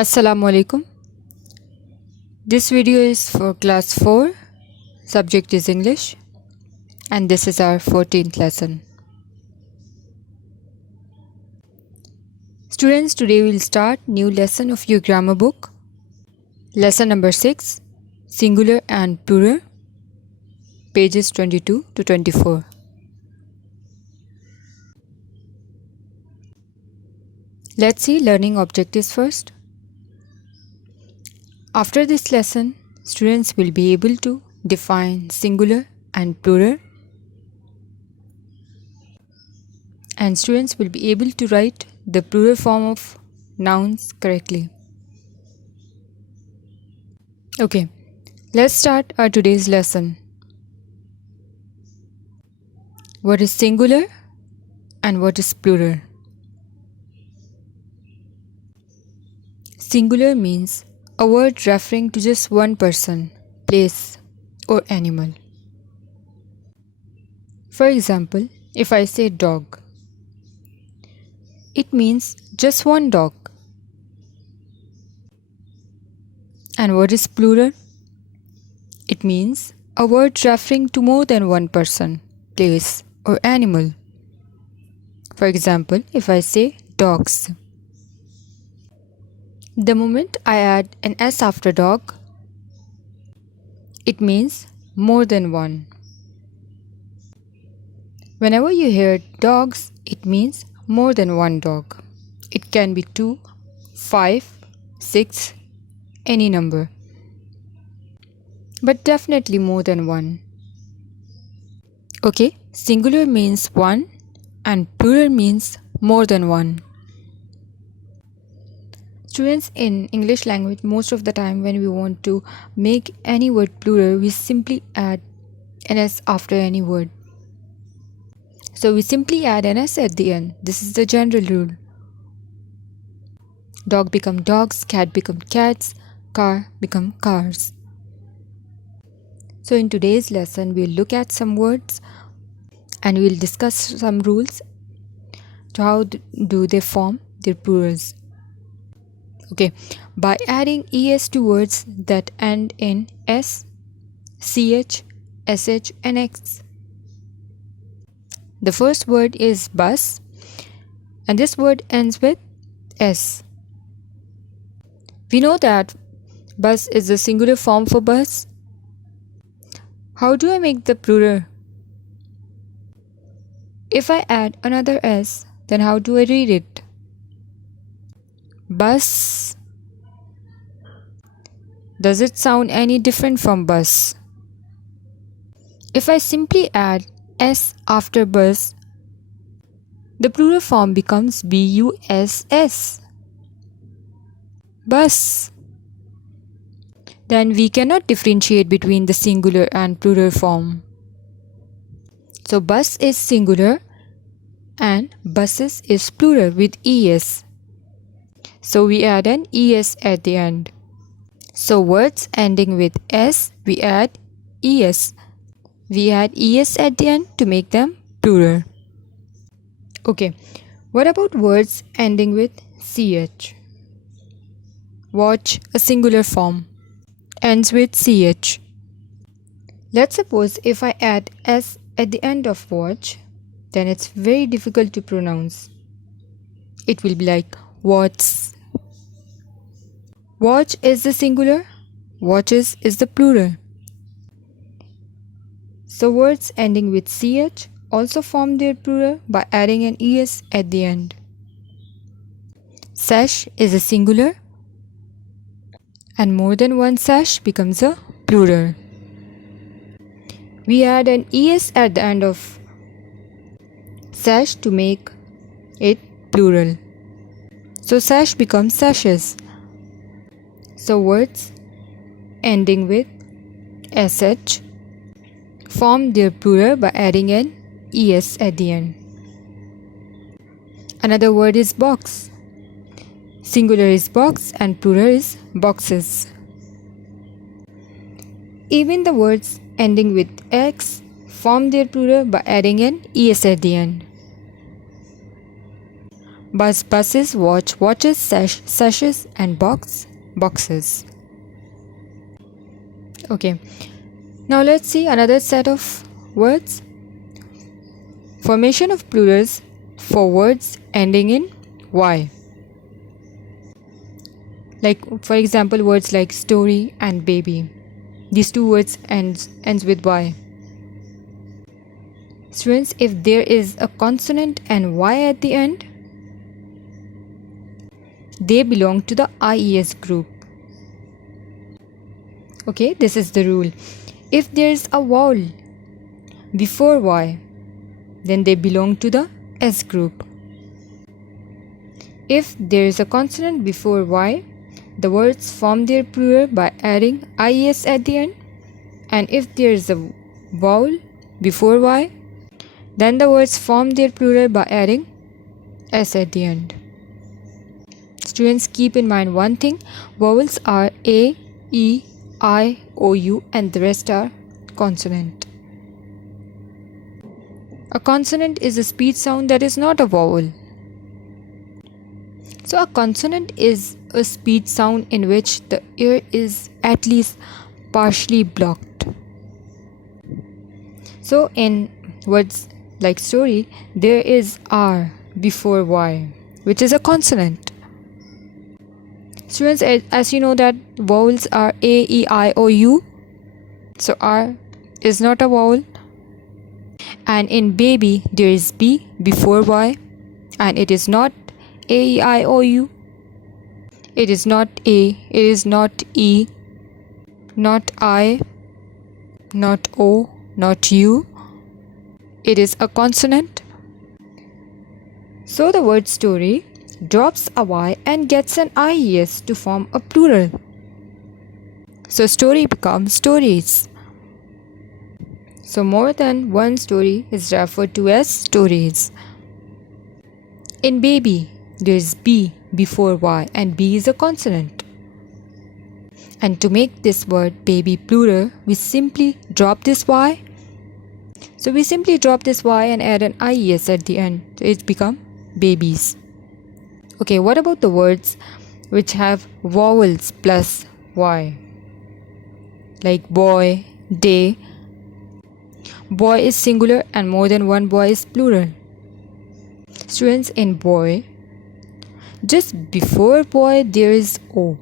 Assalamu alaikum. This video is for class 4, subject is English, and this is our 14th lesson. Students, today we'll start new lesson of your grammar book. Lesson number 6, singular and plural, pages 22 to 24. Let's see learning objectives first. After this lesson, students will be able to define singular and plural, and students will be able to write the plural form of nouns correctly. Okay, let's start our today's lesson. What is singular and what is plural? Singular means a word referring to just one person, place, or animal. For example, if I say dog, it means just one dog. And what is plural? It means a word referring to more than one person, place, or animal. For example, if I say dogs, the moment I add an S after dog, it means more than one. Whenever you hear dogs, it means more than one dog. It can be 2, 5, 6, any number. But definitely more than one. Okay, singular means one and plural means more than one. Students, in English language, most of the time when we want to make any word plural, we simply add an S after any word. So we simply add an S at the end. This is the general rule. Dog become dogs, cat become cats, car become cars. So in today's lesson, we'll look at some words and we'll discuss some rules to how do they form their plurals. Okay, by adding es to words that end in s, ch, sh and x. The first word is bus, and this word ends with s. We know that bus is the singular form for bus. How do I make the plural? If I add another s, then how do I read it? Bus. Does it sound any different from bus? If I simply add s after bus, the plural form becomes buss. Bus. Then we cannot differentiate between the singular and plural form. So bus is singular and buses is plural with es. So we add an es at the end. So words ending with s, we add es. We add es at the end to make them plural. Okay, what about words ending with ch? Watch, a singular form, ends with ch. Let's suppose if I add s at the end of watch, then it's very difficult to pronounce. It will be like watch. Watch is the singular, watches is the plural. So words ending with ch also form their plural by adding an es at the end. Sash is a singular, and more than one sash becomes a plural. We add an es at the end of sash to make it plural. So sash becomes sashes. So words ending with sh form their plural by adding an es at the end. Another word is box. Singular is box and plural is boxes. Even the words ending with x form their plural by adding an es at the end. Bus, buses, watch, watches, sashes, and boxes. Okay, now let's see another set of words. Formation of plurals for words ending in y. Like for example, words like story and baby. These two words ends with y. Students, if there is a consonant and y at the end, they belong to the IES group. Okay, this is the rule. If there is a vowel before y, then they belong to the S group. If there is a consonant before y, the words form their plural by adding IES at the end. And if there is a vowel before y, then the words form their plural by adding S at the end. Students, keep in mind one thing. Vowels are A, E, I, O, U, and the rest are consonant. A consonant is a speech sound that is not a vowel. So a consonant is a speech sound in which the ear is at least partially blocked. So in words like story, there is R before Y, which is a consonant. Students, as you know that vowels are A, E, I, O, U. So R is not a vowel. And in baby, there is B before Y, and it is not A, E, I, O, U. It is not A, it is not E, not I, not O, not U. It is a consonant. So the word story drops a Y and gets an IES to form a plural. So story becomes stories. So more than one story is referred to as stories. In baby, there is B before Y, and B is a consonant. And to make this word baby plural, we simply drop this Y. So we simply drop this Y and add an IES at the end. So it becomes babies. Okay, what about the words which have vowels plus Y? Like boy, day. Boy is singular and more than one boy is plural. Students, in boy, just before boy there is O.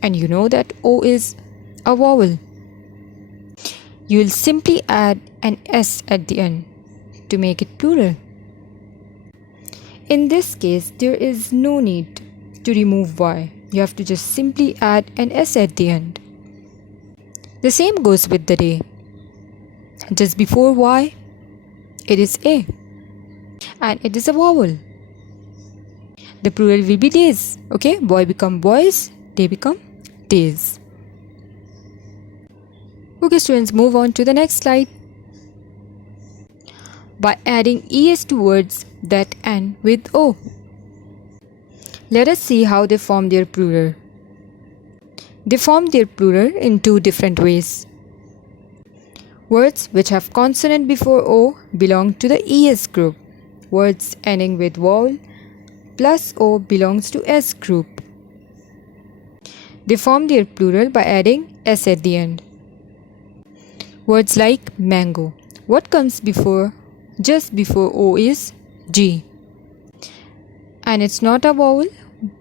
And you know that O is a vowel. You will simply add an S at the end to make it plural. In this case, there is no need to remove Y. You have to just simply add an S at the end. The same goes with the day. Just before Y, it is A. And it is a vowel. The plural will be days. Okay, boy become boys, day become days. Okay students, move on to the next slide. By adding ES to words that end with O. Let us see how they form their plural. They form their plural in two different ways. Words which have consonant before O belong to the ES group. Words ending with vowel plus O belongs to S group. They form their plural by adding S at the end. Words like mango. What comes just before O is G. And it's not a vowel.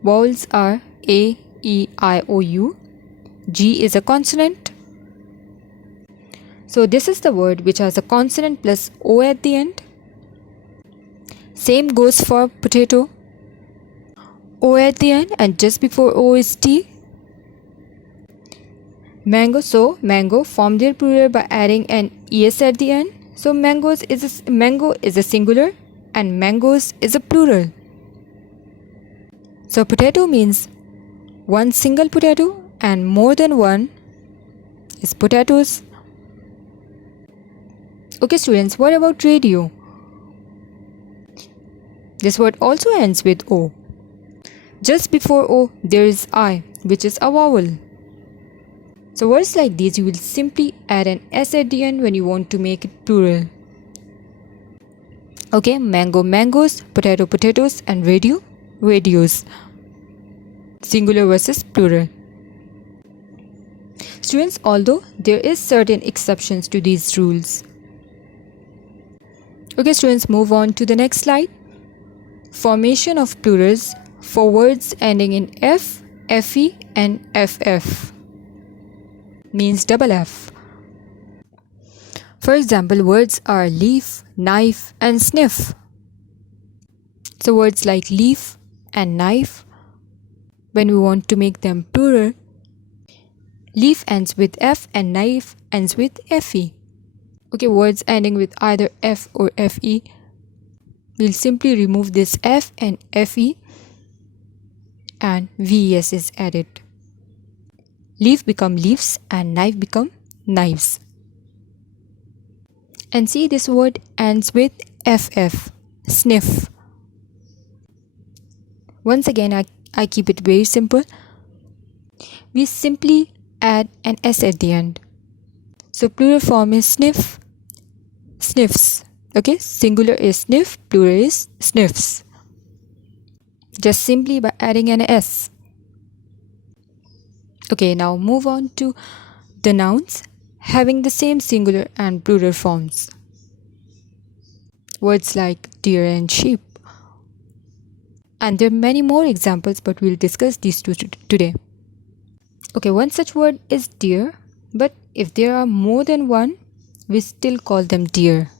Vowels are A, E, I, O, U. G is a consonant. So this is the word which has a consonant plus O at the end. Same goes for potato. O at the end and just before O is T. Mango, so mango form their plural by adding an ES at the end. So mango is a singular and mangoes is a plural. So potato means one single potato and more than one is potatoes. Okay students, what about radio? This word also ends with O. Just before O there is I, which is a vowel. So words like these you will simply add an S at the end when you want to make it plural. Okay, mango, mangoes, potato, potatoes, and radio, radios. Singular versus plural. Students, although there is certain exceptions to these rules. Okay, students, move on to the next slide. Formation of plurals for words ending in F, FE, and FF means double F. For example, words are leaf, knife, and sniff. So words like leaf and knife, when we want to make them plural, leaf ends with F and knife ends with FE. Okay, words ending with either F or FE, we'll simply remove this F and FE and VES is added. Leaf become leaves and knife become knives. And see, this word ends with FF, sniff. Once again, I keep it very simple. We simply add an S at the end. So plural form is sniff, sniffs. Okay, singular is sniff, plural is sniffs. Just simply by adding an S. Okay, now move on to the nouns having the same singular and plural forms. Words like deer and sheep. And there are many more examples, but we'll discuss these two today. Okay, one such word is deer, but if there are more than one, we still call them deer.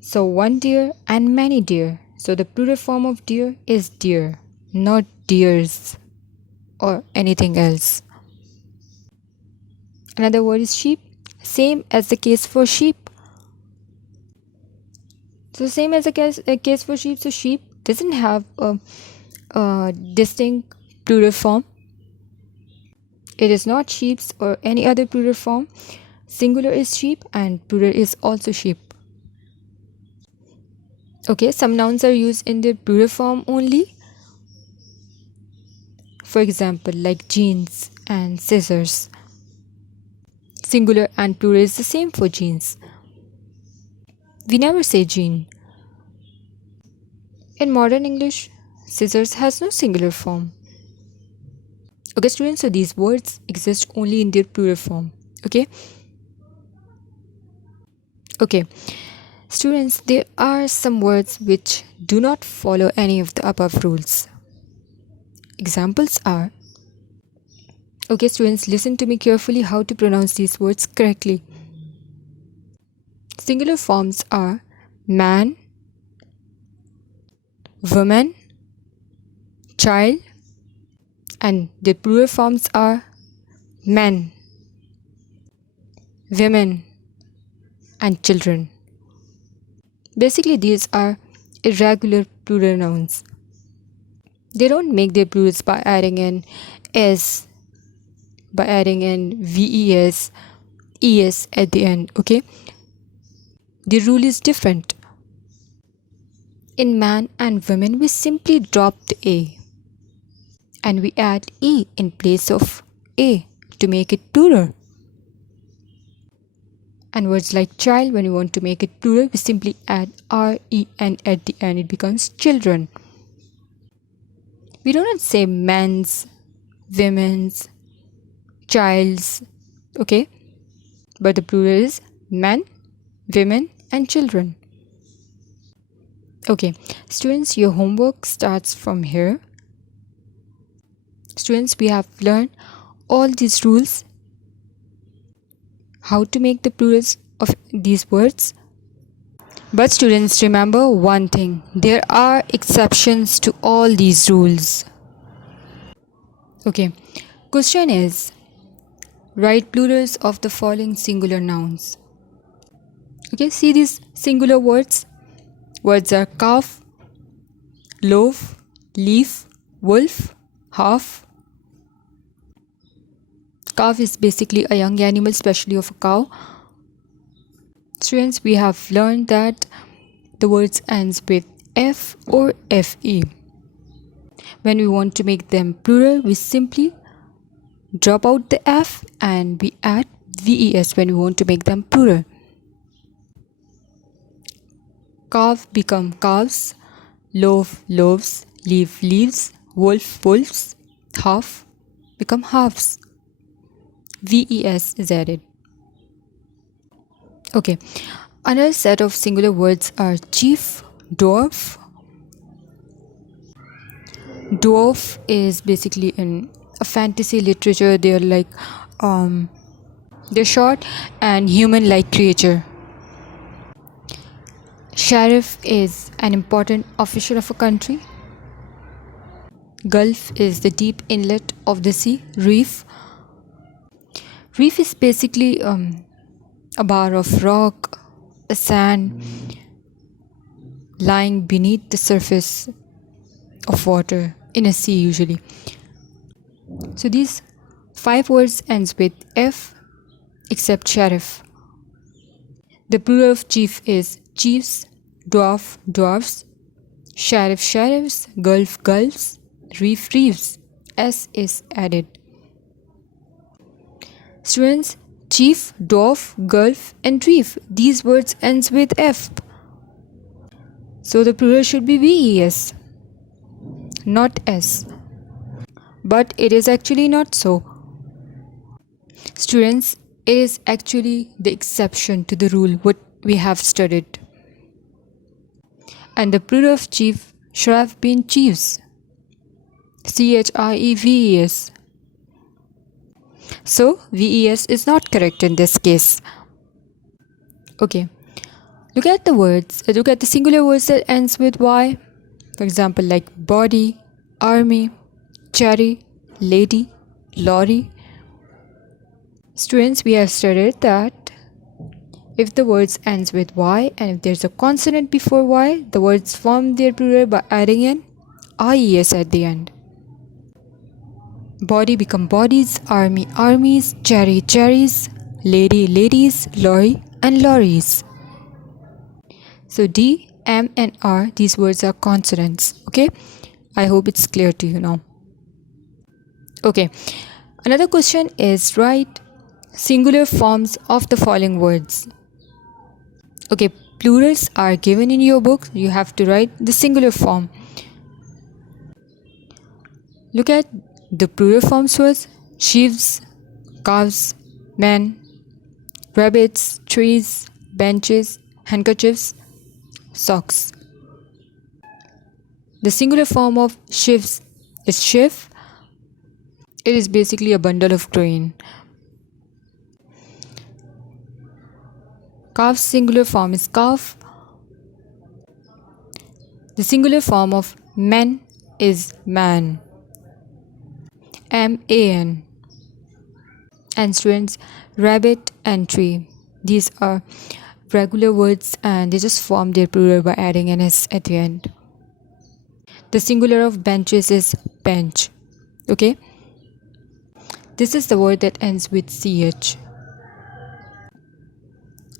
So one deer and many deer. So the plural form of deer is deer, not deers or anything else. Another word is sheep, same as the case for sheep. So same as the case for sheep. So sheep doesn't have a distinct plural form. It is not sheeps or any other plural form. Singular is sheep and plural is also sheep. Okay, some nouns are used in their plural form only. For example, like jeans and scissors. Singular and plural is the same for jeans. We never say jean. In modern English, scissors has no singular form. Okay, students, so these words exist only in their plural form. Okay. Okay. Students, there are some words which do not follow any of the above rules. Examples are, okay, students, listen to me carefully how to pronounce these words correctly. Singular forms are man, woman, child, and the plural forms are men, women, and children. Basically, these are irregular plural nouns. They don't make their plurals by adding an S, by adding an VES, ES at the end, okay? The rule is different. In man and women, we simply drop the A and we add E in place of A to make it plural. And words like child, when we want to make it plural, we simply add RE and at the end it becomes children. We do not say men's, women's, child's, okay? But the plural is men, women, and children. Okay, students, your homework starts from here. Students, we have learned all these rules, how to make the plurals of these words. But students, remember one thing, there are exceptions to all these rules. Okay, question is, write plurals of the following singular nouns. Okay, see these singular words. Words are calf, loaf, leaf, wolf, half. Calf is basically a young animal, especially of a cow. Students, we have learned that the words ends with F or FE. When we want to make them plural, we simply drop out the F and we add VES when we want to make them plural. Calf become calves, loaf loaves, leaf leaves, wolf wolves, half become halves. VES is added. Okay, another set of singular words are chief, dwarf. Dwarf is basically in a fantasy literature. They're like they're short and human-like creature. Sheriff is an important official of a country. Gulf is the deep inlet of the sea. Reef is basically a bar of rock, a sand lying beneath the surface of water in a sea usually. So these 5 words ends with F except sheriff. The plural of chief is chiefs, dwarf, dwarfs, sheriff, sheriffs, gulf, gulfs, reef, reefs. S is added. Students, chief, dwarf, gulf and reef. These words ends with F. So the plural should be VES, not S. But it is actually not so. Students, it is actually the exception to the rule what we have studied. And the plural of chief should have been chiefs. CHREVES. So VES is not correct in this case. Okay. Look at the words. Look at the singular words that ends with Y. For example, like body, army, cherry, lady, lorry. Students, we have studied that if the words ends with Y and if there's a consonant before Y, the words form their plural by adding an IES at the end. Body become bodies, army, armies, cherry, cherries, lady, ladies, lorry and lorries. So D, M and R, these words are consonants. Okay, I hope it's clear to you now. Okay, another question is write singular forms of the following words. Okay, plurals are given in your book. You have to write the singular form. Look at the plural forms words: sheaves, calves, men, rabbits, trees, benches, handkerchiefs, socks. The singular form of sheaves is sheaf. It is basically a bundle of grain. Calf's singular form is calf. The singular form of man is man. MAN. And students, rabbit and tree. These are regular words and they just form their plural by adding an S at the end. The singular of benches is bench. Okay? This is the word that ends with CH.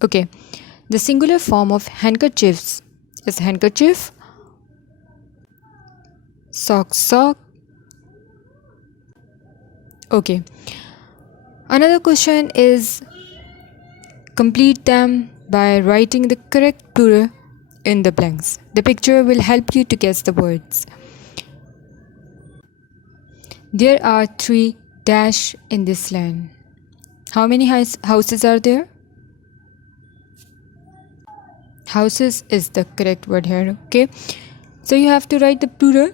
Okay. The singular form of handkerchiefs is handkerchief. Sock, sock. Okay. Another question is complete them by writing the correct plural in the blanks. The picture will help you to guess the words. There are 3 dash in this land. How many houses are there? Houses is the correct word here. Okay. So you have to write the plural.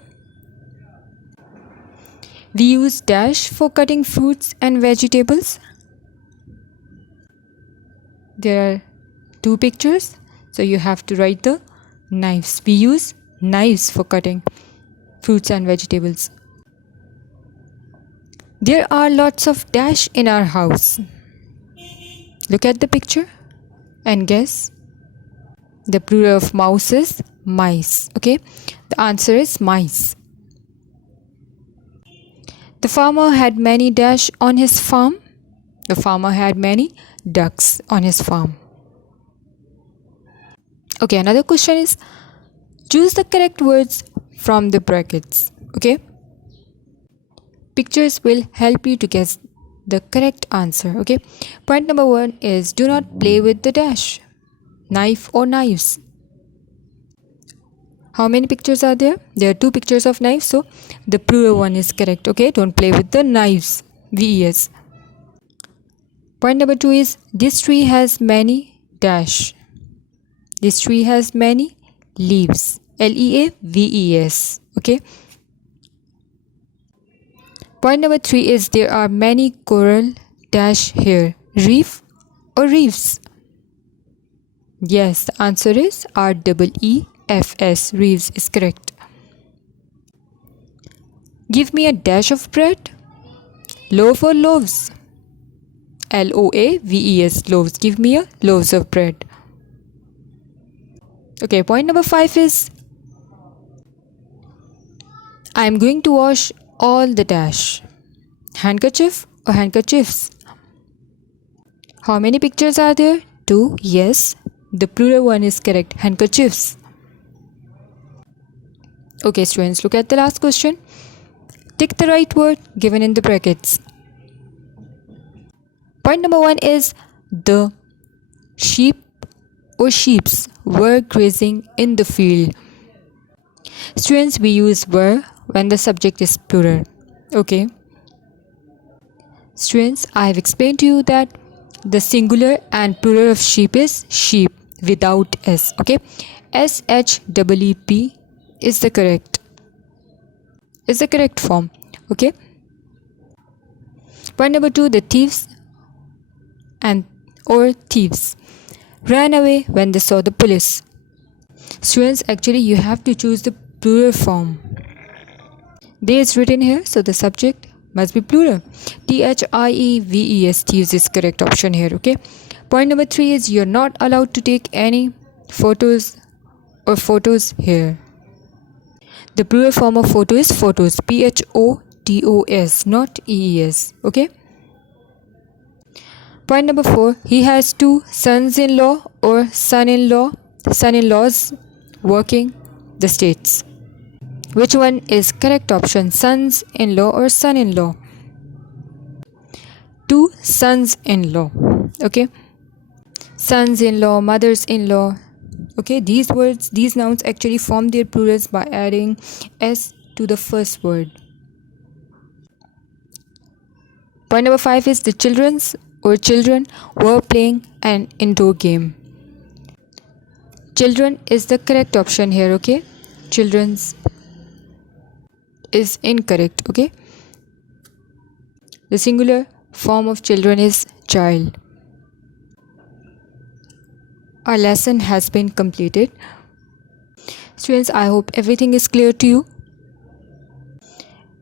We use dash for cutting fruits and vegetables. There are 2 pictures. So you have to write the knives. We use knives for cutting fruits and vegetables. There are lots of dash in our house. Look at the picture and guess. The plural of mouse is mice. Okay. The answer is mice. The farmer had many dash on his farm. The farmer had many ducks on his farm. Okay, another question is choose the correct words from the brackets. Okay. Pictures will help you to guess the correct answer. Okay. Point number 1 is do not play with the dash. Knife or knives. How many pictures are there? There are 2 pictures of knives, so the plural one is correct. Okay, don't play with the knives. VES. Point number 2 is this tree has many dash. This tree has many leaves. LEAVES. Okay. Point number 3 is there are many coral dash here. Reef or reefs? Yes, the answer is REEFS. Reefs is correct. Give me a dash of bread. Loaf or loaves? LOAVES. Loaves. Give me a loaves of bread. Okay, point number 5 is I am going to wash all the dash. Handkerchief or handkerchiefs? How many pictures are there? 2. Yes. The plural one is correct. Handkerchiefs. Okay, students, look at the last question. Tick the right word given in the brackets. Point number 1 is the sheep or sheeps were grazing in the field. Students, we use were when the subject is plural. Okay. Students, I have explained to you that the singular and plural of sheep is sheep without S. Okay. SHEEP is the correct form. Okay. Point number 2, the thieves or thieves ran away when they saw the police. Students, actually you have to choose the plural form. They is written here, so the subject must be plural. THIEVES, thieves is correct option here. Okay. Point number 3 is you're not allowed to take any photos here. The plural form of photo is photos. PHOTOS, not EES. Okay. Point number 4, he has 2 sons-in-law or son-in-laws working the states. Which one is correct option? Sons-in-law or son-in-law? 2 sons-in-law. Okay. Sons-in-law, mothers-in-law. Okay, these nouns actually form their plurals by adding S to the first word. Point number 5 is the children were playing an indoor game. Children is the correct option here. Okay. Children's is incorrect. Okay. The singular form of children is child. Our lesson has been completed. Students, I hope everything is clear to you.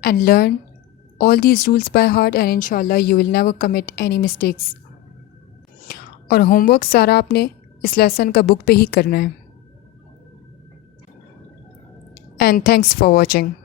And learn all these rules by heart and inshallah you will never commit any mistakes. और homework सारा आपने इस lesson का book पे ही करना है. And thanks for watching.